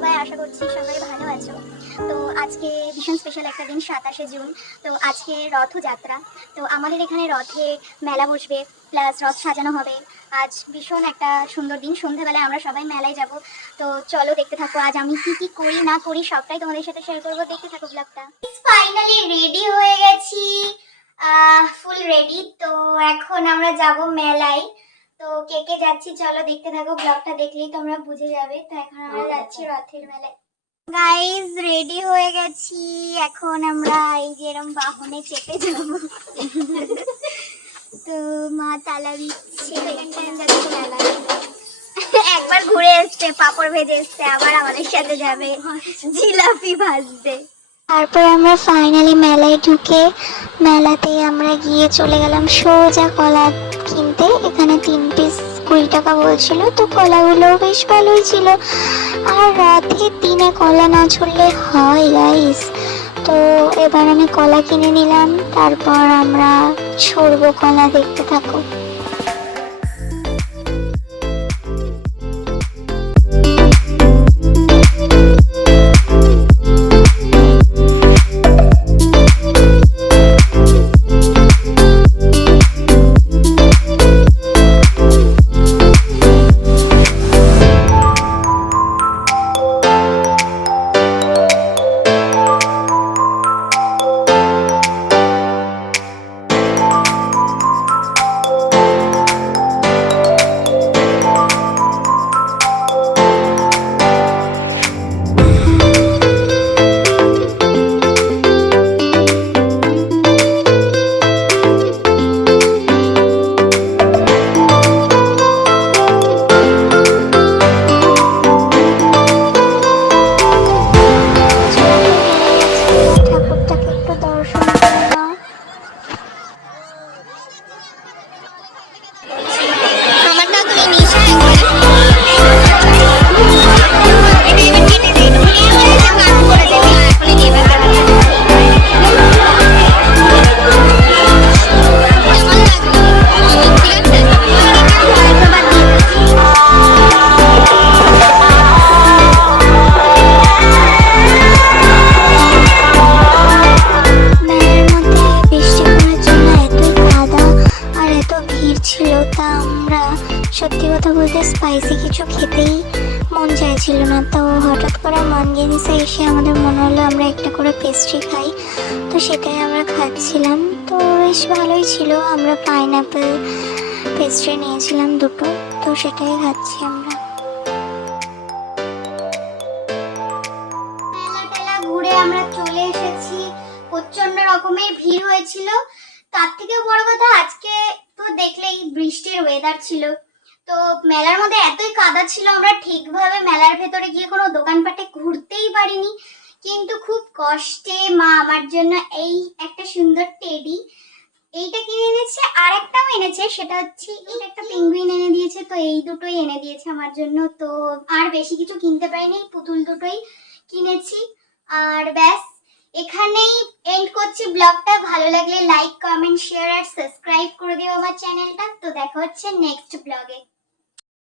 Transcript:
সবাই? আশা করছি সবাই ভালো আছো। তো আজকে ভীষণ স্পেশাল একটা দিন, 27শে জুন। তো আজকে রথযাত্রা। তো আমাদের এখানে রথে মেলা বসবে, প্লাস রথ সাজানো হবে। আজ ভীষণ একটা সুন্দর দিন, সন্ধ্যাবেলায় আমরা সবাই মেলায় যাব। তো চলো দেখতে থাকো আজ আমি কি কি করি না করি সবটাই তোমাদের সাথে শেয়ার করবো, দেখতে থাকো ব্লগটা। ফাইনালি রেডি হয়ে গেছি, ফুল রেডি। তো এখন আমরা যাব মেলায়। তো কে কে যাচ্ছি চলো দেখতে থাকো, ব্লগটা দেখলেই তোমরা বুঝে যাবে। তো এখন আমরা যাচ্ছি রথের মেলায়। গাইজ রেডি হয়ে গেছি, এখন আমরা এই যে এরকম বাহনে চেপে যাব। তো মা তালা দিচ্ছে, একবার ঘুরে এসছে, পাপড় ভেজে এসছে, আবার আমাদের সাথে যাবে জিলাপি ভাজতে। তারপর আমরা ফাইনালি মেলায় ঢুকে মেলাতে আমরা গিয়ে চলে গেলাম সোজা কলা কিনতে। এখানে 3 পিস 20 টাকা বলছিল, তো কলাগুলো বেশ ভালোই ছিল। আর রাতের দিনে কলা না ছুড়লে হয় গাইস। তো এবার আমি কলা কিনে নিলাম, তারপর আমরা ছড়বো কলা, দেখতে থাকো। সত্যি কথা বলতে স্পাইসি কিছু খেতেই মন চাইছিল না। তো হঠাৎ করে মনগেনিসে এসে আমাদের মনে হলো আমরা একটা করে পেস্ট্রি খাই, তো সেটাই আমরা খাচ্ছিলাম। তো বেশ ভালোই ছিল। আমরা পাইনঅ্যাপেল পেস্ট্রি নিয়েছিলাম 2টো, তো সেটাই খাচ্ছি আমরা। মেলা ঘুরে আমরা চলে এসেছি, প্রচন্ড রকমের ভিড় হয়েছিল। তার থেকে বড় কথা আজকে তো দেখলেই বৃষ্টির ওয়েদার ছিল। তো মেলার মধ্যে এতই কাদা ছিল, আমরা ঠিকভাবে মেলার ভেতরে গিয়ে কোনো দোকানপাটে ঘুরতেই পারিনি। কিন্তু খুব কষ্টে মা আমার জন্য এই একটা সুন্দর টেডি এইটা কিনে এনেছে, আর একটাও এনেছে, সেটা হচ্ছে এই একটা পেঙ্গুইন এনে দিয়েছে। তো এই দুটোই এনে দিয়েছে আমার জন্য। তো আর বেশি কিছু কিনতে পারিনি, পুতুল দুটোই কিনেছি। আর ব্যাস এখানেই এন্ড করছি ব্লগটা। ভালো লাগলে লাইক, কমেন্ট, শেয়ার আর সাবস্ক্রাইব করে দিও আমার চ্যানেলটা। তো দেখা হচ্ছে নেক্সট ব্লগে।